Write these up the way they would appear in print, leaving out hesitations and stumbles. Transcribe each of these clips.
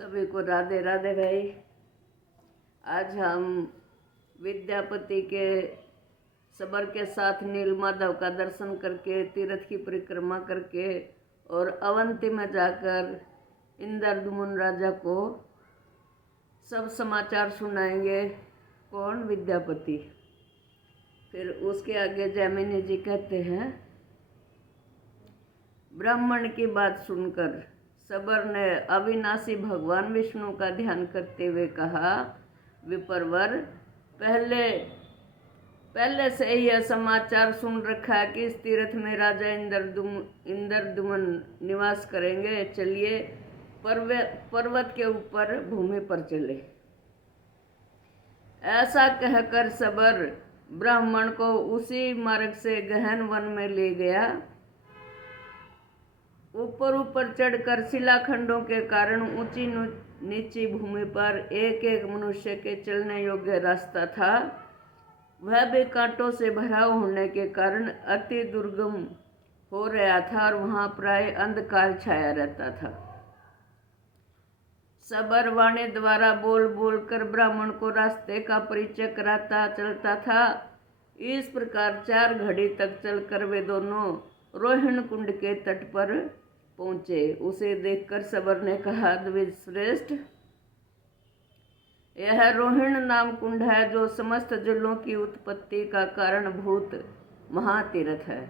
सभी को राधे राधे भाई। आज हम विद्यापति के सबर के साथ नीलमाधव का दर्शन करके, तीर्थ की परिक्रमा करके और अवंती में जाकर इंद्रद्युम्न राजा को सब समाचार सुनाएंगे। कौन? विद्यापति। फिर उसके आगे जैमिनी जी कहते हैं, ब्राह्मण की बात सुनकर सबर ने अविनाशी भगवान विष्णु का ध्यान करते हुए कहा, विप्रवर, पहले से ही यह समाचार सुन रखा है कि इस तीर्थ में राजा इंद्रद्युम्न निवास करेंगे। चलिए पर्वत के ऊपर भूमि पर चले। ऐसा कहकर सबर ब्राह्मण को उसी मार्ग से गहन वन में ले गया। ऊपर चढ़कर शिलाखंडों के कारण ऊंची नीची भूमि पर एक एक मनुष्य के चलने योग्य रास्ता था। वह भी कांटों से भरा होने के कारण अति दुर्गम हो रहा था और वहां प्राय अंधकार छाया रहता था। सबर वाणी द्वारा बोल बोल कर ब्राह्मण को रास्ते का परिचय कराता चलता था। इस प्रकार 4 घड़ी तक चलकर वे दोनों रोहिणी कुंड के तट पर पहुंचे। उसे देखकर सबर ने कहा, द्विज श्रेष्ठ, यह रोहिणी नाम कुंड है जो समस्त जलों की उत्पत्ति का कारणभूत महातीर्थ है।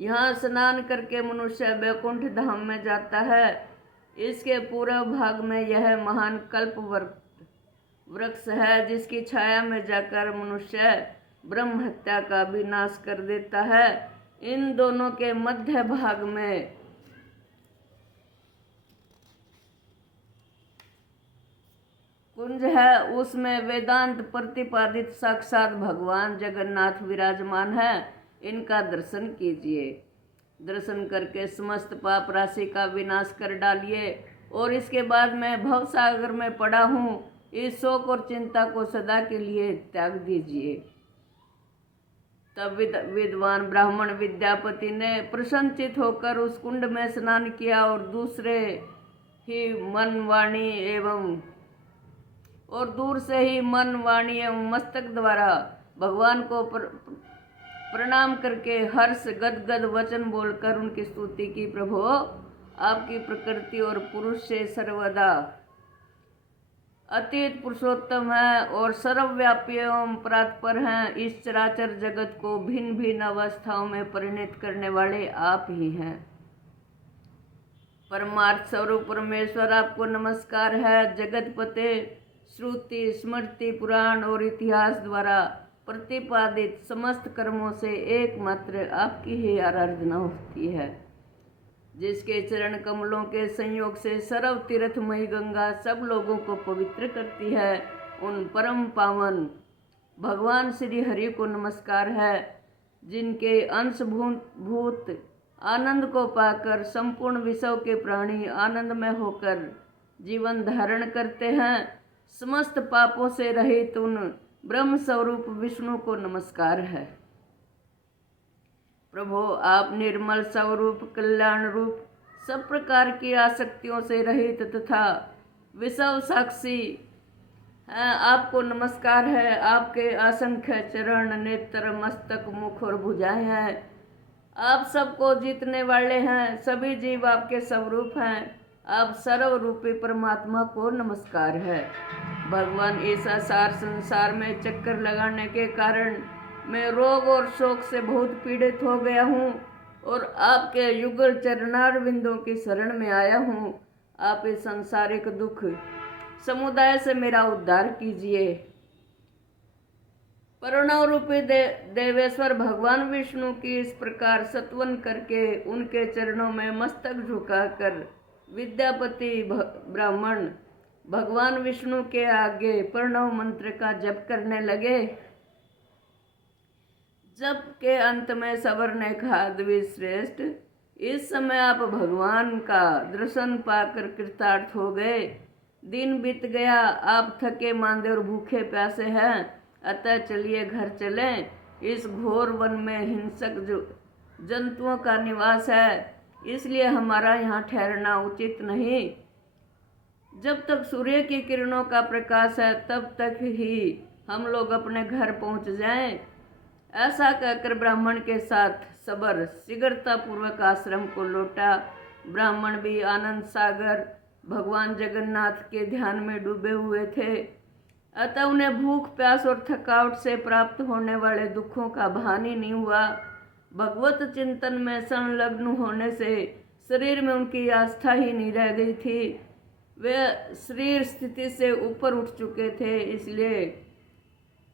यहाँ स्नान करके मनुष्य वैकुंठ धाम में जाता है। इसके पूर्व भाग में यह महान कल्प वृक्ष है, जिसकी छाया में जाकर मनुष्य ब्रह्म हत्या का विनाश कर देता है। इन दोनों के मध्य भाग में कुंज है, उसमें वेदांत प्रतिपादित साक्षात भगवान जगन्नाथ विराजमान है। इनका दर्शन कीजिए। दर्शन करके समस्त पाप राशि का विनाश कर डालिए और इसके बाद मैं भव सागर में पड़ा हूँ, इस शोक और चिंता को सदा के लिए त्याग दीजिए। तब विद्वान ब्राह्मण विद्यापति ने प्रसन्नचित होकर उस कुंड में स्नान किया और दूर से ही मन वाणी एवं मस्तक द्वारा भगवान को प्रणाम करके हर्ष गदगद वचन बोलकर उनकी स्तुति की। प्रभु, आपकी प्रकृति और पुरुष से सर्वदा अतीत पुरुषोत्तम है और सर्वव्यापी एवं परात्पर हैं। इस चराचर जगत को भिन्न भिन्न अवस्थाओं में परिणत करने वाले आप ही हैं। परमार्थ स्वरूप परमेश्वर, आपको नमस्कार है। जगतपते श्रुति, स्मृति, पुराण और इतिहास द्वारा प्रतिपादित समस्त कर्मों से एकमात्र आपकी ही आराधना होती है, जिसके चरण कमलों के संयोग से सर्व तीर्थमयी गंगा सब लोगों को पवित्र करती है। उन परम पावन भगवान श्री हरि को नमस्कार है, जिनके अंशभूत आनंद को पाकर संपूर्ण विश्व के प्राणी आनंद में होकर जीवन धारण करते हैं। समस्त पापों से रहित उन ब्रह्म स्वरूप विष्णु को नमस्कार है। प्रभु, आप निर्मल स्वरूप, कल्याण रूप, सब प्रकार की आसक्तियों से रहित तथा विश्व साक्षी हैं। आपको नमस्कार है। आपके असंख्य चरण, नेत्र, मस्तक, मुख और भुजाएं हैं। आप सबको जीतने वाले हैं। सभी जीव आपके स्वरूप हैं। आप सर्वरूपी परमात्मा को नमस्कार है। भगवान, इस असार संसार में चक्कर लगाने के कारण मैं रोग और शोक से बहुत पीड़ित हो गया हूँ और आपके युगल चरणार बिंदों की शरण में आया हूँ। आप इस सांसारिक दुख समुदाय से मेरा उद्धार कीजिए। प्रणव रूपी देवेश्वर भगवान विष्णु की इस प्रकार सत्वन करके उनके चरणों में मस्तक झुकाकर विद्यापति ब्राह्मण भगवान विष्णु के आगे प्रणव मंत्र का जप करने लगे। जप के अंत में सबर ने कहा, द्विज श्रेष्ठ, इस समय आप भगवान का दर्शन पाकर कृतार्थ हो गए। दिन बीत गया, आप थके मांदे और भूखे प्यासे हैं, अतः चलिए घर चलें। इस घोर वन में हिंसक जंतुओं का निवास है, इसलिए हमारा यहाँ ठहरना उचित नहीं। जब तक सूर्य की किरणों का प्रकाश है तब तक ही हम लोग अपने घर पहुंच जाएं। ऐसा कहकर ब्राह्मण के साथ सबर शीघ्रता पूर्वक आश्रम को लौटा। ब्राह्मण भी आनंद सागर भगवान जगन्नाथ के ध्यान में डूबे हुए थे, अतः उन्हें भूख प्यास और थकावट से प्राप्त होने वाले दुखों का भान ही नहीं हुआ। भगवत चिंतन में संलग्न होने से शरीर में उनकी आस्था ही नहीं रह गई थी। वे शरीर स्थिति से ऊपर उठ चुके थे, इसलिए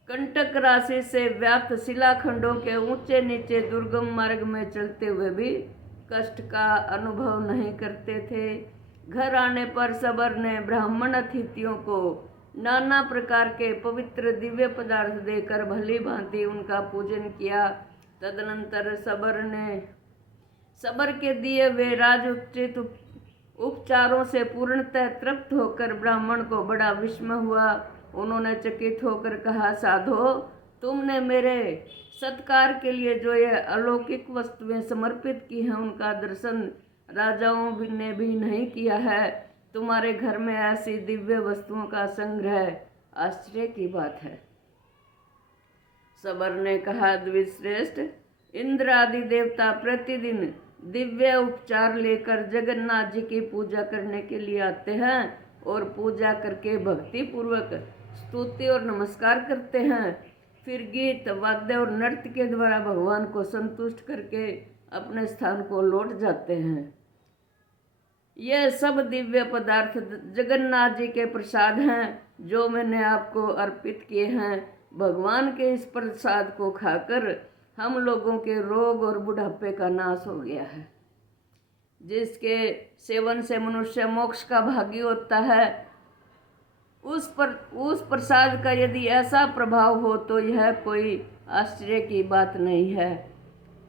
कंटक राशि से व्याप्त शिलाखंडों के ऊंचे नीचे दुर्गम मार्ग में चलते हुए भी कष्ट का अनुभव नहीं करते थे। घर आने पर सबर ने ब्राह्मण अतिथियों को नाना प्रकार के पवित्र दिव्य पदार्थ देकर भली भांति उनका पूजन किया। तदनंतर सबर के दिए वे राजोचित उपचारों से पूर्णतः तृप्त होकर ब्राह्मण को बड़ा विस्मय हुआ। उन्होंने चकित होकर कहा, साधो, तुमने मेरे सत्कार के लिए जो ये अलौकिक वस्तुएं समर्पित की हैं उनका दर्शन राजाओं ने भी नहीं किया है। तुम्हारे घर में ऐसी दिव्य वस्तुओं का संग्रह आश्चर्य की बात है। सबर ने कहा, द्विश्रेष्ठ, इंद्र आदि देवता प्रतिदिन दिव्य उपचार लेकर जगन्नाथ जी की पूजा करने के लिए आते हैं और पूजा करके भक्ति पूर्वक स्तुति और नमस्कार करते हैं। फिर गीत वाद्य और नृत्य के द्वारा भगवान को संतुष्ट करके अपने स्थान को लौट जाते हैं। यह सब दिव्य पदार्थ जगन्नाथ जी के प्रसाद हैं जो मैंने आपको अर्पित किए हैं। भगवान के इस प्रसाद को खाकर हम लोगों के रोग और बुढ़ापे का नाश हो गया है। जिसके सेवन से मनुष्य मोक्ष का भागी होता है, उस प्रसाद का यदि ऐसा प्रभाव हो तो यह कोई आश्चर्य की बात नहीं है।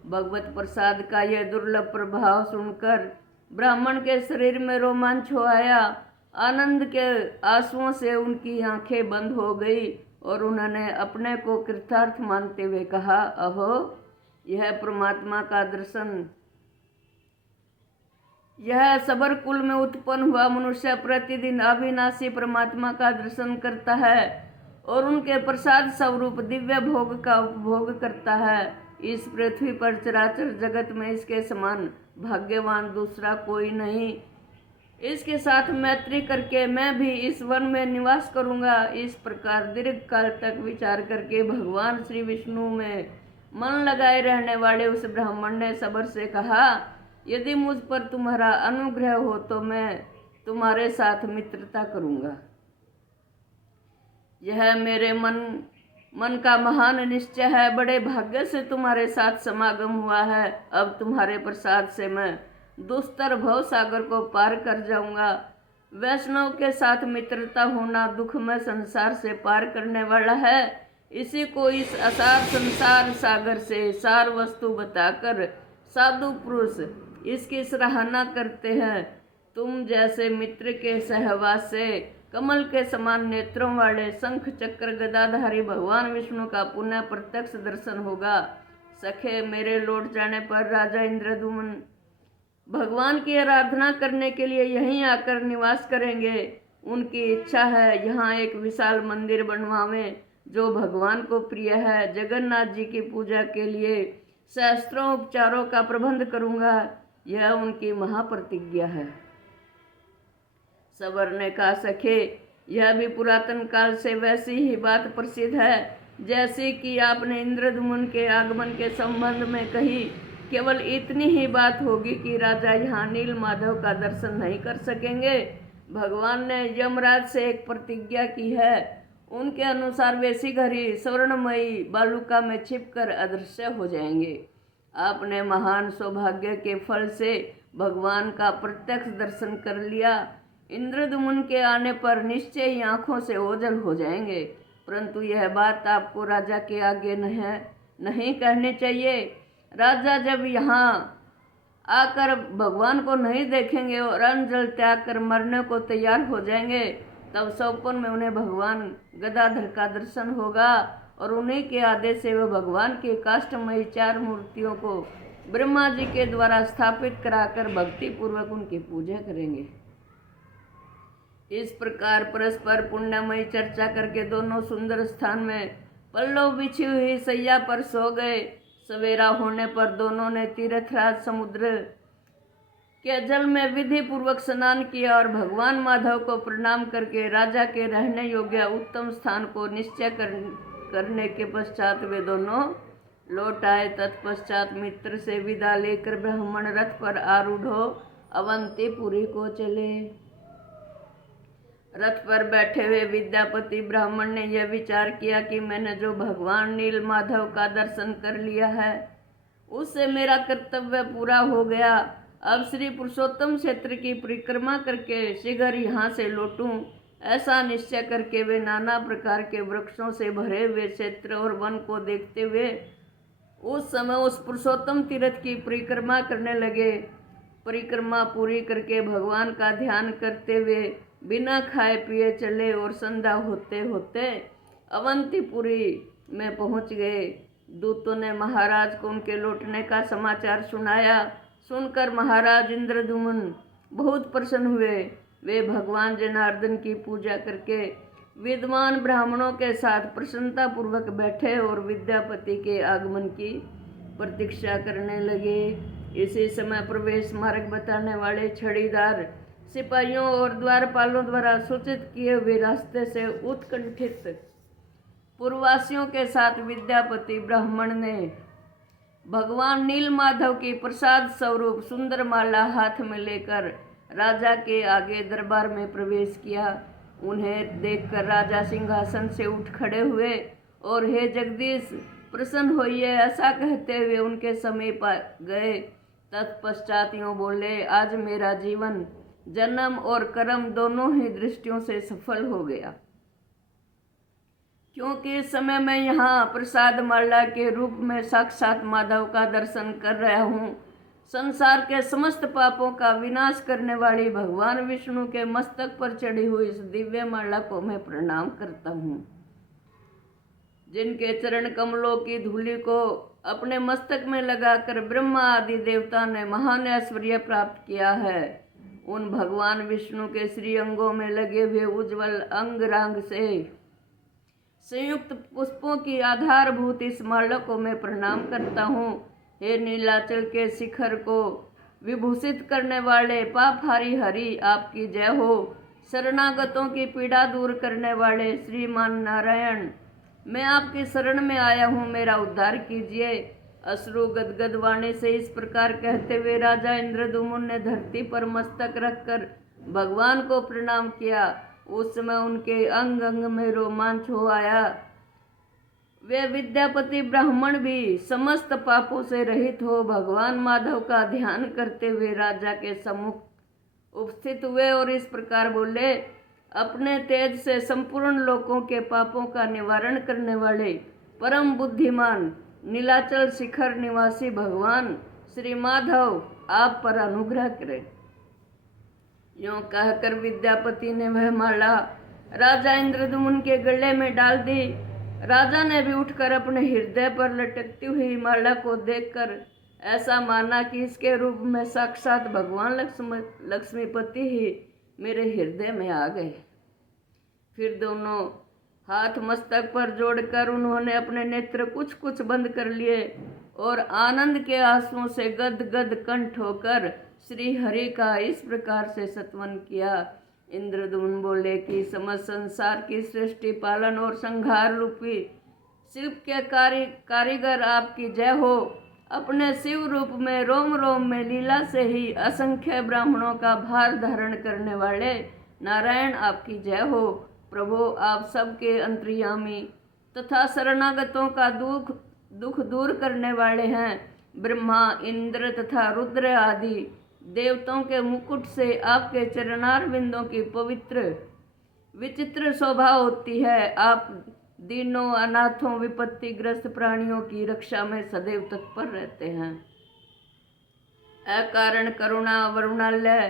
भगवत प्रसाद का यह दुर्लभ प्रभाव सुनकर ब्राह्मण के शरीर में रोमांच हो आया। आनंद के आंसुओं से उनकी आंखें बंद हो गई और उन्होंने अपने को कृतार्थ मानते हुए कहा, अहो, यह परमात्मा का दर्शन, यह सबर कुल में उत्पन्न हुआ मनुष्य प्रतिदिन अविनाशी परमात्मा का दर्शन करता है और उनके प्रसाद स्वरूप दिव्य भोग का उपभोग करता है। इस पृथ्वी पर चराचर जगत में इसके समान भाग्यवान दूसरा कोई नहीं। इसके साथ मैत्री करके मैं भी इस वन में निवास करूंगा। इस प्रकार दीर्घ काल तक विचार करके भगवान श्री विष्णु में मन लगाए रहने वाले उस ब्राह्मण ने सबर से कहा, यदि मुझ पर तुम्हारा अनुग्रह हो तो मैं तुम्हारे साथ मित्रता करूंगा। यह मेरे मन का महान निश्चय है। बड़े भाग्य से तुम्हारे साथ समागम हुआ है। अब तुम्हारे प्रसाद से मैं दुस्तर भव सागर को पार कर जाऊंगा। वैष्णव के साथ मित्रता होना दुख में संसार से पार करने वाला है। इसी को इस असार संसार सागर से सार वस्तु बताकर साधु पुरुष इसकी सराहना करते हैं। तुम जैसे मित्र के सहवास से कमल के समान नेत्रों वाले शंख चक्र गदाधारी भगवान विष्णु का पुनः प्रत्यक्ष दर्शन होगा। सखे, मेरे लौट जाने पर राजा इंद्रद्युम्न भगवान की आराधना करने के लिए यहीं आकर निवास करेंगे। उनकी इच्छा है यहाँ एक विशाल मंदिर बनवावें जो भगवान को प्रिय है। जगन्नाथ जी की पूजा के लिए सहस्त्रों उपचारों का प्रबंध करूँगा। यह उनकी महाप्रतिज्ञा है। सबर ने कहा, सखे, यह भी पुरातन काल से वैसी ही बात प्रसिद्ध है जैसे कि आपने इंद्रद्युम्न के आगमन के संबंध में कही। केवल इतनी ही बात होगी कि राजा यहाँ नील माधव का दर्शन नहीं कर सकेंगे। भगवान ने यमराज से एक प्रतिज्ञा की है। उनके अनुसार वे शीघ्र ही स्वर्णमयी बालुका में छिपकर अदृश्य हो जाएंगे। आपने महान सौभाग्य के फल से भगवान का प्रत्यक्ष दर्शन कर लिया। इंद्रद्युम्न के आने पर निश्चय ही आंखों से ओझल हो जाएंगे, परंतु यह बात आपको राजा के आगे नहीं कहनी चाहिए। राजा जब यहाँ आकर भगवान को नहीं देखेंगे और अन्न जल त्याग कर मरने को तैयार हो जाएंगे, तब स्वप्न में उन्हें भगवान गदाधर का दर्शन होगा और उन्हीं के आदेश से वह भगवान की काष्ठमयी 4 मूर्तियों को ब्रह्मा जी के द्वारा स्थापित कराकर भक्ति पूर्वक उनकी पूजा करेंगे। इस प्रकार परस्पर पुण्यमयी चर्चा करके दोनों सुंदर स्थान में पल्लव बिछी हुई सैया पर सो गए। सवेरा होने पर दोनों ने तीर्थराज समुद्र के जल में विधि पूर्वक स्नान किया और भगवान माधव को प्रणाम करके राजा के रहने योग्य उत्तम स्थान को निश्चय करने के पश्चात वे दोनों लौट आए। तत्पश्चात मित्र से विदा लेकर ब्राह्मण रथ पर आरूढ़ हो अवंतीपुरी को चले। रथ पर बैठे हुए विद्यापति ब्राह्मण ने यह विचार किया कि मैंने जो भगवान नील माधव का दर्शन कर लिया है उससे मेरा कर्तव्य पूरा हो गया। अब श्री पुरुषोत्तम क्षेत्र की परिक्रमा करके शीघ्र यहाँ से लौटूं, ऐसा निश्चय करके वे नाना प्रकार के वृक्षों से भरे हुए क्षेत्र और वन को देखते हुए उस समय उस पुरुषोत्तम तीर्थ की परिक्रमा करने लगे। परिक्रमा पूरी करके भगवान का ध्यान करते हुए बिना खाए पिए चले और संध्या होते होते अवंतीपुरी में पहुंच गए। दूतों ने महाराज को उनके लौटने का समाचार सुनाया। सुनकर महाराज इंद्रद्युम्न बहुत प्रसन्न हुए। वे भगवान जनार्दन की पूजा करके विद्वान ब्राह्मणों के साथ प्रसन्नता पूर्वक बैठे और विद्यापति के आगमन की प्रतीक्षा करने लगे। इसी समय प्रवेश मार्ग बताने वाले छड़ीदार सिपाहियों और द्वारपालों द्वारा सूचित किए हुए रास्ते से उत्कंठित पूर्ववासियों के साथ विद्यापति ब्राह्मण ने भगवान नील माधव की प्रसाद स्वरूप सुंदर माला हाथ में लेकर राजा के आगे दरबार में प्रवेश किया। उन्हें देखकर राजा सिंहासन से उठ खड़े हुए और हे जगदीश प्रसन्न होइए ऐसा कहते हुए उनके समीप गए। तत्पश्चात यूँ बोले, आज मेरा जीवन जन्म और कर्म दोनों ही दृष्टियों से सफल हो गया, क्योंकि इस समय मैं यहाँ प्रसाद माला के रूप में साक्षात माधव का दर्शन कर रहा हूँ। संसार के समस्त पापों का विनाश करने वाली भगवान विष्णु के मस्तक पर चढ़ी हुई इस दिव्य माला को मैं प्रणाम करता हूँ। जिनके चरण कमलों की धूलि को अपने मस्तक में लगाकर ब्रह्मा आदि देवता ने महान ऐश्वर्य प्राप्त किया है, उन भगवान विष्णु के श्री अंगों में लगे हुए उज्ज्वल अंग रांग से संयुक्त पुष्पों की आधारभूत इस माला को मैं प्रणाम करता हूँ। हे नीलाचल के शिखर को विभूषित करने वाले पापहारी हरि, आपकी जय हो। शरणागतों की पीड़ा दूर करने वाले श्रीमान नारायण, मैं आपकी शरण में आया हूँ, मेरा उद्धार कीजिए। अश्रु गदगद वाणी से इस प्रकार कहते हुए राजा इंद्रद्युम्न ने धरती पर मस्तक रखकर भगवान को प्रणाम किया। उस समय उनके अंग अंग में रोमांच हो आया। वे विद्यापति ब्राह्मण भी समस्त पापों से रहित हो भगवान माधव का ध्यान करते हुए राजा के सम्मुख उपस्थित हुए और इस प्रकार बोले, अपने तेज से संपूर्ण लोकों के पापों का निवारण करने वाले परम बुद्धिमान नीलाचल शिखर निवासी भगवान श्री माधव आप पर अनुग्रह करें। यूँ कहकर विद्यापति ने वह माला राजा इंद्रद्युम्न के गले में डाल दी। राजा ने भी उठकर अपने हृदय पर लटकती हुई माला को देखकर ऐसा माना कि इसके रूप में साक्षात भगवान लक्ष्मीपति ही मेरे हृदय में आ गए। फिर दोनों हाथ मस्तक पर जोड़कर उन्होंने अपने नेत्र कुछ कुछ बंद कर लिए और आनंद के आंसुओं से गद गद कंठ होकर श्री हरि का इस प्रकार से स्तवन किया। इंद्रद्युम्न बोले कि समस्त संसार की सृष्टि पालन और संहार रूपी शिव के कारीगर आपकी जय हो। अपने शिव रूप में रोम रोम में लीला से ही असंख्य ब्राह्मणों का भार धारण करने वाले नारायण आपकी जय हो। प्रभु आप सबके अंतर्यामी तथा शरणागतों का दुख दूर करने वाले हैं। ब्रह्मा इंद्र तथा रुद्र आदि देवताओं के मुकुट से आपके चरणार बिंदों की पवित्र विचित्र शोभा होती है। आप दीनों अनाथों विपत्तिग्रस्त प्राणियों की रक्षा में सदैव तत्पर रहते हैं। अकारण करुणा वरुणालय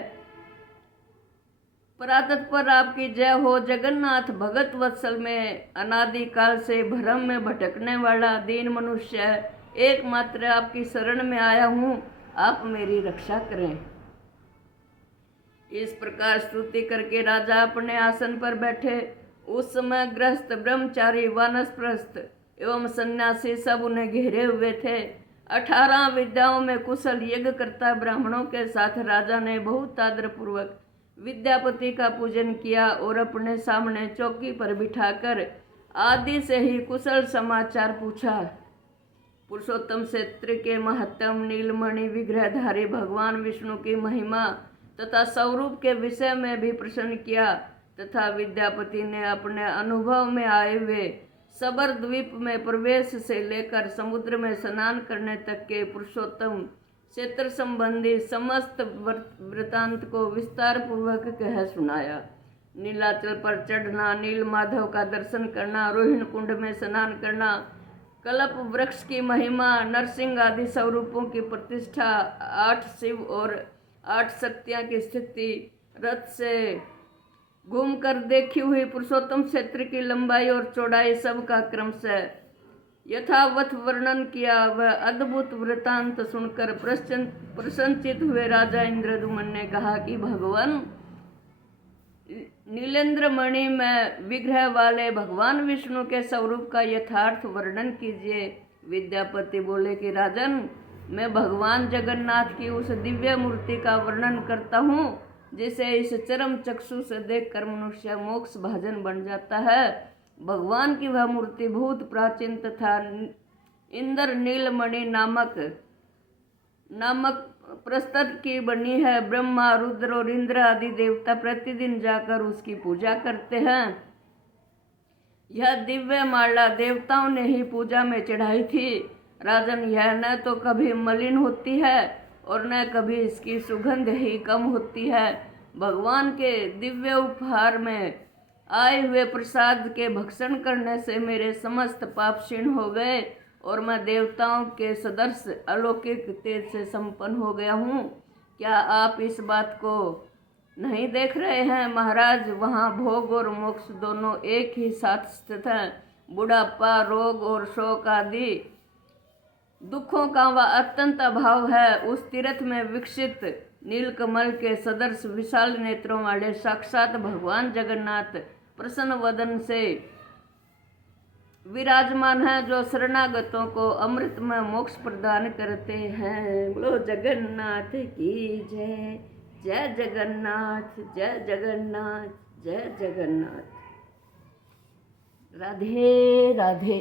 परातत्पर आपकी जय हो। जगन्नाथ भगत वत्सल में अनादिकाल से भ्रम में भटकने वाला दीन मनुष्य एकमात्र आपकी शरण में आया हूँ, आप मेरी रक्षा करें। इस प्रकार स्तुति करके राजा अपने आसन पर बैठे। उस समय गृहस्थ, ब्रह्मचारी, वानप्रस्थ एवं सन्यासी सब उन्हें घेरे हुए थे। 18 विद्याओं में कुशल यज्ञ करता ब्राह्मणों के साथ राजा ने बहुत आदर पूर्वक विद्यापति का पूजन किया और अपने सामने चौकी पर बिठाकर आदि से ही कुशल समाचार पूछा। पुरुषोत्तम क्षेत्र के महत्तम, नीलमणि विग्रहधारी भगवान विष्णु की महिमा तथा स्वरूप के विषय में भी प्रश्न किया तथा विद्यापति ने अपने अनुभव में आए हुए सबर द्वीप में प्रवेश से लेकर समुद्र में स्नान करने तक के पुरुषोत्तम क्षेत्र संबंधी समस्त वृतांत को विस्तार पूर्वक कह सुनाया। नीलाचल पर चढ़ना, नील माधव का दर्शन करना, रोहिणी कुंड में स्नान करना, कल्प वृक्ष की महिमा, नरसिंह आदि स्वरूपों की प्रतिष्ठा, 8 शिव और 8 शक्तियां की स्थिति, रथ से घूमकर देखी हुई पुरुषोत्तम क्षेत्र की लंबाई और चौड़ाई सब का क्रमशः यथावत वर्णन किया। वह अद्भुत वृतांत सुनकर प्रसन्नचित हुए राजा इंद्रद्युम्न ने कहा कि भगवान नीलेंद्र मणि में विग्रह वाले भगवान विष्णु के स्वरूप का यथार्थ वर्णन कीजिए। विद्यापति बोले कि राजन, मैं भगवान जगन्नाथ की उस दिव्य मूर्ति का वर्णन करता हूँ जिसे इस चरम चक्षु से देखकर मनुष्य मोक्ष भाजन बन जाता है। भगवान की वह मूर्ति बहुत प्राचीन तथा इंद्र नीलमणि नामक प्रस्तुत की बनी है। ब्रह्मा, रुद्र और इंद्र आदि देवता प्रतिदिन जाकर उसकी पूजा करते हैं। यह दिव्य माला देवताओं ने ही पूजा में चढ़ाई थी। राजन, यह न तो कभी मलिन होती है और न कभी इसकी सुगंध ही कम होती है। भगवान के दिव्य उपहार में आए हुए प्रसाद के भक्षण करने से मेरे समस्त पाप क्षीण हो गए और मैं देवताओं के सदृश अलौकिक तेज से संपन्न हो गया हूँ। क्या आप इस बात को नहीं देख रहे हैं महाराज? वहाँ भोग और मोक्ष दोनों एक ही साथ स्थित हैं। बुढ़ापा, रोग और शोक आदि दुखों का वह अत्यंत अभाव है। उस तीर्थ में विकसित नीलकमल के सदृश विशाल नेत्रों वाले साक्षात भगवान जगन्नाथ प्रसन्न वदन से विराजमान है, जो शरणागतों को अमृत में मोक्ष प्रदान करते हैं। बोलो जगन्नाथ की जय। जय जगन्नाथ, जय जगन्नाथ, जय जगन्नाथ। राधे राधे।